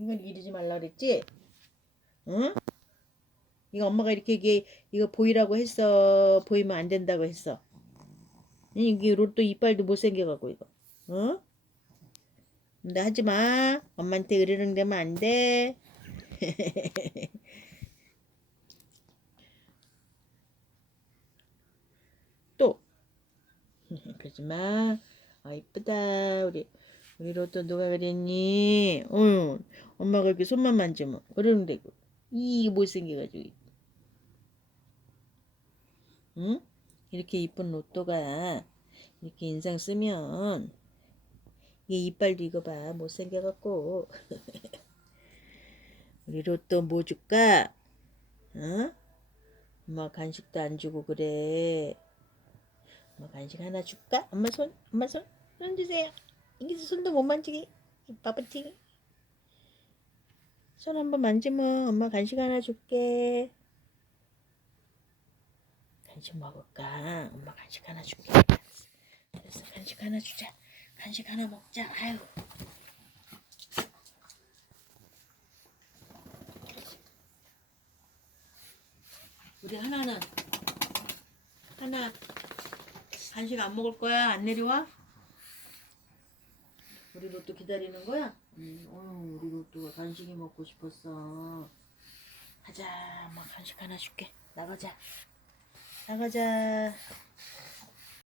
이건 이러지 말라 그랬지? 응? 이거 엄마가 이렇게 이거 보이라고 했어. 보이면 안 된다고 했어. 이게 로또 이빨도 못생겨갖고 이거. 어? 근데 하지 마. 엄마한테 으르렁대면 안 돼. 또. 그러지 마. 아 이쁘다. 우리 로또 누가 그랬니? 응. 엄마가 이렇게 손만 만지면 으르렁대고. 이게 못생겨가지고. 응? 이렇게 이쁜 로또가 이렇게 인상 쓰면 얘 이빨도 이거 봐 못생겨갖고. 우리 로또 뭐 줄까? 어? 엄마 간식도 안 주고 그래. 엄마 간식 하나 줄까? 엄마 손 주세요. 여기서 손도 못 만지게. 바보티. 손 한번 만지면 엄마 간식 하나 줄게. 간식 먹을까? 엄마 간식 하나 줄게. 그래서 간식 하나 주자. 간식 하나 먹자. 아유. 우리 하나 간식 안 먹을 거야? 안 내려와? 우리 로또 기다리는 거야? 우리 로또가 간식이 먹고 싶었어. 가자, 엄마 간식 하나 줄게. 나가자.